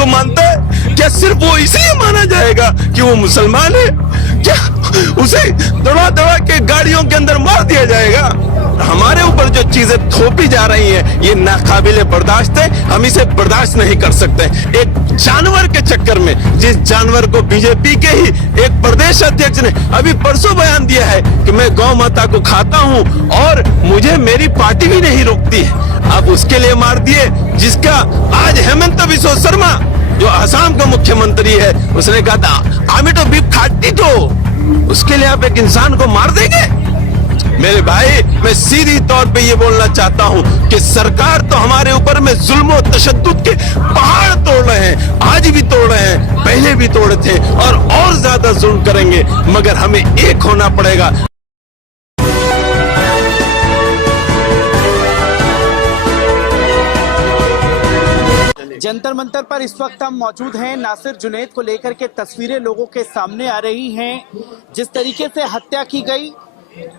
को मानता है? क्या सिर्फ वो इसलिए माना जाएगा कि वो मुसलमान है? क्या उसे दौड़ा दौड़ा के गाड़ियों के अंदर मार दिया जाएगा? हमारे ऊपर जो चीजें थोपी जा रही हैं ये नाकाबिले बर्दाश्त है, हम इसे बर्दाश्त नहीं कर सकते। एक जानवर के चक्कर में, जिस जानवर को बीजेपी के ही एक प्रदेश अध्यक्ष ने अभी परसों बयान दिया है कि मैं गौ माता को खाता हूं और मुझे मेरी पार्टी भी नहीं रोकती है, अब उसके लिए मार दिए। जिसका आज हेमंत बिस्वा शर्मा जो असम का मुख्यमंत्री है उसने कहा था आमी तो बीफ खाती तो, उसके लिए आप एक इंसान को मार देंगे? मेरे भाई, मैं सीधी तौर पे ये बोलना चाहता हूं कि सरकार तो हमारे ऊपर में जुल्म और तशद्दुद के पहाड़ तोड़ रहे हैं, आज भी तोड़ रहे हैं, पहले भी तोड़े थे और ज्यादा जुल्म करेंगे, मगर हमें एक होना पड़ेगा। जंतर मंतर पर इस वक्त हम मौजूद हैं। नासिर जुनैद को लेकर के तस्वीरें लोगों के सामने आ रही हैं। जिस तरीके से हत्या की गई,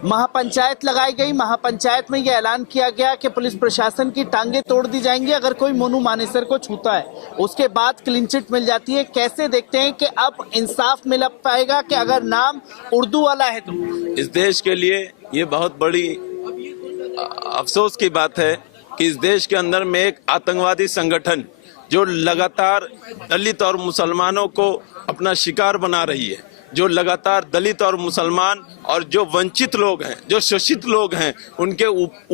महापंचायत लगाई गई, महापंचायत में यह ऐलान किया गया कि पुलिस प्रशासन की टांगे तोड़ दी जाएंगी अगर कोई मोनू मानेसर को छूता है, उसके बाद क्लीन चिट मिल जाती है। कैसे देखते हैं कि अब इंसाफ मिल पाएगा कि अगर नाम उर्दू वाला है तो? इस देश के लिए ये बहुत बड़ी अफसोस की बात है कि इस देश के अंदर में एक आतंकवादी संगठन जो लगातार दलित और मुसलमानों को अपना शिकार बना रही है, जो लगातार दलित और मुसलमान और जो वंचित लोग हैं, जो शोषित लोग हैं, उनके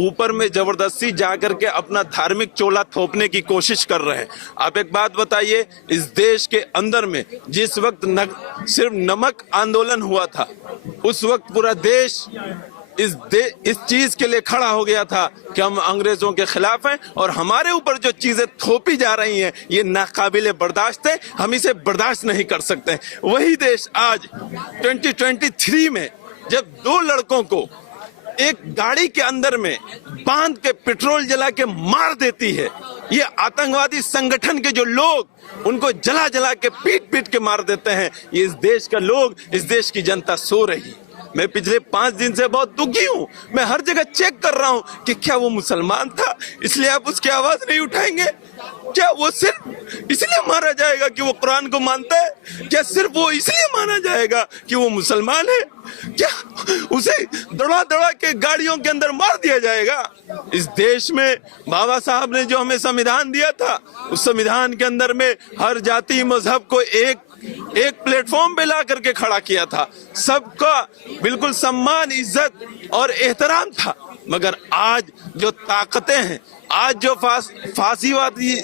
ऊपर में जबरदस्ती जाकर के अपना धार्मिक चोला थोपने की कोशिश कर रहे हैं। आप एक बात बताइए, इस देश के अंदर में जिस वक्त सिर्फ नमक आंदोलन हुआ था, उस वक्त पूरा देश इस चीज के लिए खड़ा हो गया था कि हम अंग्रेजों के खिलाफ हैं और हमारे ऊपर जो चीजें थोपी जा रही हैं ये नाकाबिले बर्दाश्त है, हम इसे बर्दाश्त नहीं कर सकते। वही देश आज 2023 में जब दो लड़कों को एक गाड़ी के अंदर में बांध के पेट्रोल जला के मार देती है, ये आतंकवादी संगठन के जो लोग उनको जला जला के पीट पीट के मार देते हैं, ये इस देश का लोग, इस देश की जनता सो रही। मैं पिछले 5 दिन से बहुत दुखी हूँ। मैं हर जगह चेक कर रहा हूँ कि क्या वो मुसलमान था इसलिए आप उसकी आवाज नहीं उठाएंगे? क्या वो सिर्फ इसलिए मारा जाएगा कि वो कुरान को मानता है? क्या सिर्फ वो इसलिए माना जाएगा कि वो मुसलमान है? क्या उसे दौड़ा दौड़ा के गाड़ियों के अंदर मार दिया जाएगा? इस देश में बाबा साहब ने जो हमें संविधान दिया था, उस संविधान के अंदर में हर जाति मजहब को एक प्लेटफॉर्म पे ला करके खड़ा किया था, सबका बिल्कुल सम्मान, इज्जत और एहतराम था। मगर आज जो ताकतें हैं, आज जो फांसीवादी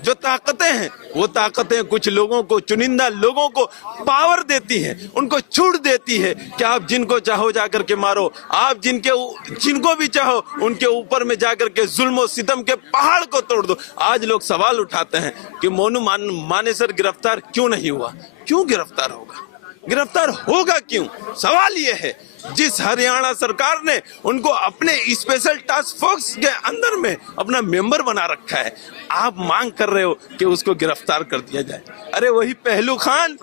जो ताकतें हैं, वो ताकतें कुछ लोगों को, चुनिंदा लोगों को पावर देती हैं, उनको छूट देती है कि आप जिनको चाहो जाकर के मारो, आप जिनको भी चाहो उनके ऊपर में जाकर के जुल्म और सितम के पहाड़ को तोड़ दो। आज लोग सवाल उठाते हैं कि मोनू मानेसर गिरफ्तार क्यों नहीं हुआ? क्यों गिरफ्तार होगा? गिरफ्तार होगा क्यों? सवाल ये है, जिस हरियाणा सरकार ने उनको अपने स्पेशल टास्क फोर्स के अंदर में अपना मेंबर बना रखा है, आप मांग कर रहे हो कि उसको गिरफ्तार कर दिया जाए। अरे वही पहलू खान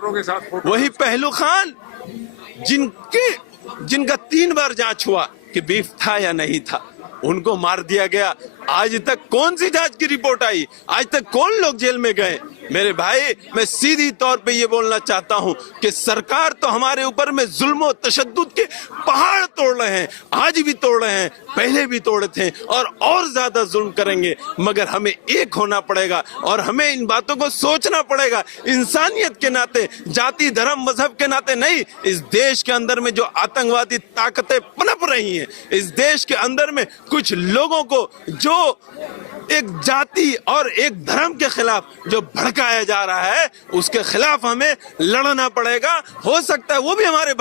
जिनका 3 बार जांच हुआ कि बीफ था या नहीं था, उनको मार दिया गया। आज तक कौन सी जांच की रिपोर्ट आई? आज तक कौन लोग जेल में गए? मेरे भाई, मैं सीधी तौर पे ये बोलना चाहता हूं कि सरकार तो हमारे ऊपर में जुल्म और तशद्दुद के पहाड़ तोड़ रहे हैं, आज भी तोड़ रहे हैं, पहले भी तोड़े थे और ज्यादा जुल्म करेंगे, मगर हमें एक होना पड़ेगा और हमें इन बातों को सोचना पड़ेगा इंसानियत के नाते, जाति धर्म मजहब के नाते नहीं। इस देश के अंदर में जो आतंकवादी ताकतें पनप रही हैं, इस देश के अंदर में कुछ लोगों को जो एक जाति और एक धर्म के खिलाफ जो भड़काया जा रहा है, उसके खिलाफ हमें लड़ना पड़ेगा। हो सकता है वो भी हमारे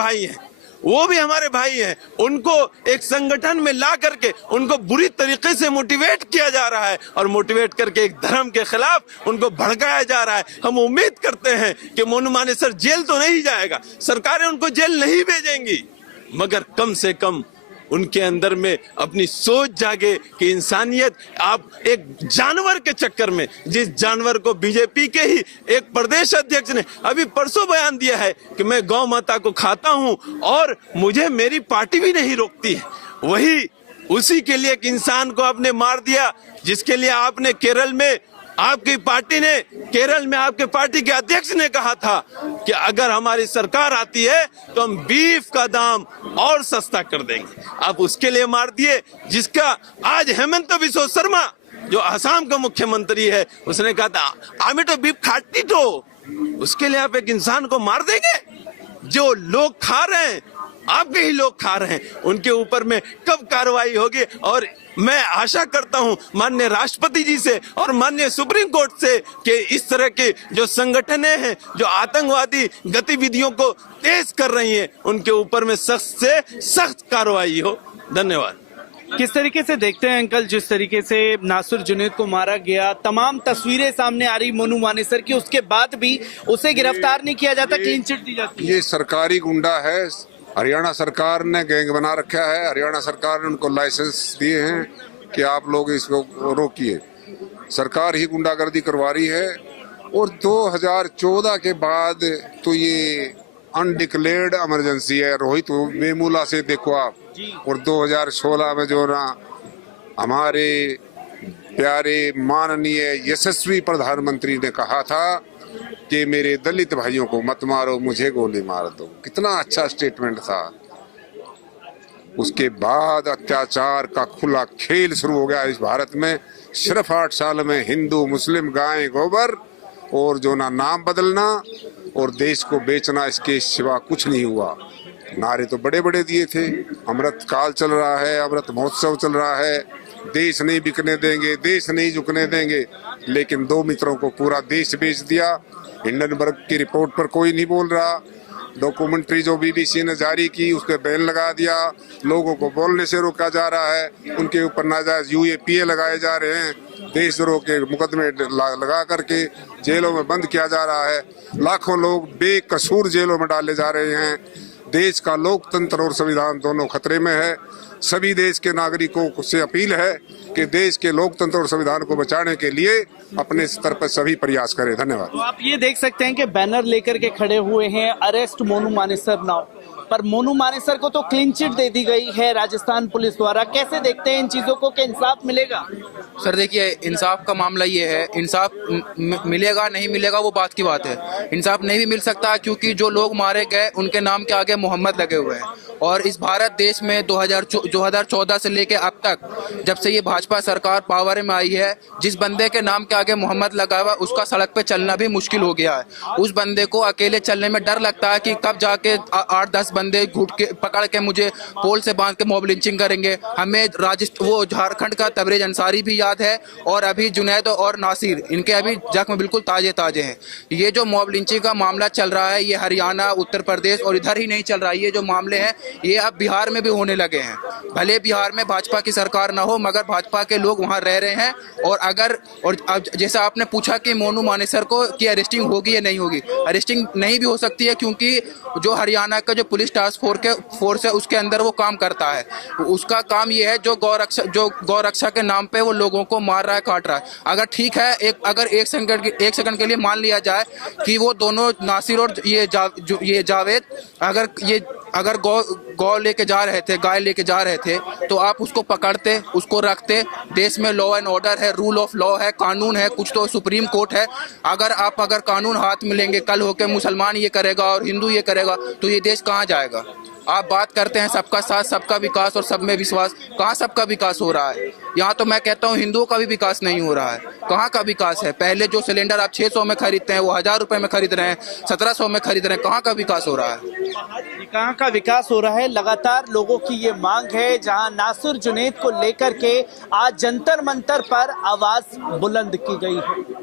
भाई हैं, उनको एक संगठन में ला करके उनको बुरी तरीके से मोटिवेट किया जा रहा है और मोटिवेट करके एक धर्म के खिलाफ उनको भड़काया जा रहा है। हम उम्मीद करते हैं कि मोनू मानेसर जेल तो नहीं जाएगा, सरकारें उनको जेल नहीं भेजेंगी, मगर कम से कम उनके अंदर में अपनी सोच जागे कि इंसानियत, आप एक जानवर के चक्कर में, जिस जानवर को बीजेपी के ही एक प्रदेश अध्यक्ष ने अभी परसों बयान दिया है कि मैं गौ माता को खाता हूं और मुझे मेरी पार्टी भी नहीं रोकती है, वही उसी के लिए एक इंसान को आपने मार दिया, जिसके लिए आपने केरल में आपकी पार्टी ने, केरल में आपके पार्टी के अध्यक्ष ने कहा था कि अगर हमारी सरकार आती है तो हम बीफ का दाम और सस्ता कर देंगे। आप उसके लिए मार दिए, जिसका आज हेमंत बिस्वा शर्मा जो असम का मुख्यमंत्री है उसने कहा था आमी तो बीफ खाती तो, उसके लिए आप एक इंसान को मार देंगे? जो लोग खा रहे हैं, आपके ही लोग खा रहे हैं, उनके ऊपर में कब कार्रवाई होगी? और मैं आशा करता हूं माननीय राष्ट्रपति जी से और माननीय सुप्रीम कोर्ट से कि इस तरह के जो संगठनें हैं जो आतंकवादी गतिविधियों को तेज कर रही हैं, उनके ऊपर में सख्त से सख्त कार्रवाई हो। धन्यवाद। किस तरीके से देखते हैं अंकल, जिस तरीके से नासिर जुनैद को मारा गया, तमाम तस्वीरें सामने आ रही मोनू मानेसर की, उसके बाद भी उसे गिरफ्तार नहीं किया जाता, क्लीन चिट दी जाती है। ये सरकारी गुंडा है, हरियाणा सरकार ने गैंग बना रखा है। हरियाणा सरकार ने उनको लाइसेंस दिए हैं कि आप लोग इसको रोकिए। सरकार ही गुंडागर्दी करवा रही है। और 2014 के बाद तो ये अनडिक्लेयर्ड इमरजेंसी है। रोहित वेमुला से देखो आप, और 2016 में जो ना हमारे प्यारे माननीय यशस्वी प्रधानमंत्री ने कहा था कि मेरे दलित भाइयों को मत मारो, मुझे गोली मार दो। कितना अच्छा स्टेटमेंट था। उसके बाद अत्याचार का खुला खेल शुरू हो गया इस भारत में। सिर्फ 8 साल में हिंदू मुस्लिम गाय गोबर और जो ना नाम बदलना और देश को बेचना, इसके सिवा कुछ नहीं हुआ। नारे तो बड़े बड़े दिए थे, अमृत काल चल रहा है, अमृत महोत्सव चल रहा है, देश नहीं बिकने देंगे, देश नहीं झुकने देंगे। लेकिन 2 मित्रों को पूरा देश बेच दिया। हिंडनबर्ग की रिपोर्ट पर कोई नहीं बोल रहा। डॉक्यूमेंट्री जो बीबीसी ने जारी की उस पर बैन लगा दिया। लोगों को बोलने से रोका जा रहा है। उनके ऊपर नाजायज UAPA लगाए जा रहे हैं। देशद्रोह के मुकदमे लगा करके जेलों में बंद किया जा रहा है। लाखों लोग बेकसूर जेलों में डाले जा रहे हैं। देश का लोकतंत्र और संविधान दोनों खतरे में है। सभी देश के नागरिकों से अपील है कि देश के लोकतंत्र और संविधान को बचाने के लिए अपने स्तर पर सभी प्रयास करें। धन्यवाद। तो आप ये देख सकते हैं कि बैनर लेकर के खड़े हुए हैं, अरेस्ट मोनू मानेसर नाउ, पर मोनू मानेसर को तो क्लीन चिट दे दी गई है राजस्थान पुलिस द्वारा। कैसे देखते हैं इन चीजों को, कि इंसाफ मिलेगा? सर देखिए, इंसाफ का मामला ये है, इंसाफ मिलेगा नहीं मिलेगा वो बात की बात है। इंसाफ नहीं भी मिल सकता क्योंकि जो लोग मारे गए उनके नाम के आगे मोहम्मद लगे हुए हैं। और इस भारत देश में 2014 से लेके अब तक, जब से ये भाजपा सरकार पावर में आई है, जिस बंदे के नाम के आगे मोहम्मद लगा हुआ उसका सड़क पे चलना भी मुश्किल हो गया है। उस बंदे को अकेले चलने में डर लगता है कि कब जाके 8-10 बंदे घुट के पकड़ के मुझे पोल से बांध के मॉब लिंचिंग करेंगे। हमें वो झारखंड का तबरेज अंसारी भी याद है, और अभी जुनैद और नासिर, इनके अभी जख्म बिल्कुल ताजे हैं। ये जो मॉब लिंचिंग का मामला चल रहा है, ये हरियाणा, उत्तर प्रदेश और इधर ही नहीं चल रहा है। ये जो मामले हैं ये अब बिहार में भी होने लगे हैं। भले बिहार में भाजपा की सरकार ना हो, मगर भाजपा के लोग वहां रह रहे हैं। और अब जैसा आपने पूछा कि मोनू मानेसर को की अरेस्टिंग होगी या नहीं होगी, अरेस्टिंग नहीं भी हो सकती है क्योंकि जो हरियाणा का जो पुलिस टास्क फोर्स है उसके अंदर वो काम करता है। उसका काम ये है जो गौरक्षा के नाम पे वो लोगों को मार रहा है, काट रहा है। अगर ठीक है, अगर एक सेकंड के लिए मान लिया जाए कि वो दोनों नासिर और ये जावेद अगर गाय लेके जा रहे थे तो आप उसको पकड़ते, उसको रखते। देश में लॉ एंड ऑर्डर है, रूल ऑफ लॉ है, कानून है, कुछ तो सुप्रीम कोर्ट है। अगर कानून हाथ में लेंगे, कल होके मुसलमान ये करेगा और हिंदू ये करेगा, तो ये देश कहाँ जाएगा? आप बात करते हैं सबका साथ, सबका विकास और सब में विश्वास, कहाँ सबका विकास हो रहा है? यहाँ तो मैं कहता हूँ हिंदुओं का भी विकास नहीं हो रहा है। कहाँ का विकास है? पहले जो सिलेंडर आप 600 में खरीदते हैं वो 1000 रुपए में खरीद रहे हैं, 1700 में खरीद रहे हैं। कहाँ का विकास हो रहा है? कहाँ का विकास हो रहा है? लगातार लोगों की ये मांग है। जहां नासिर जुनैद को लेकर के आज जंतर मंतर पर आवाज बुलंद की गई है।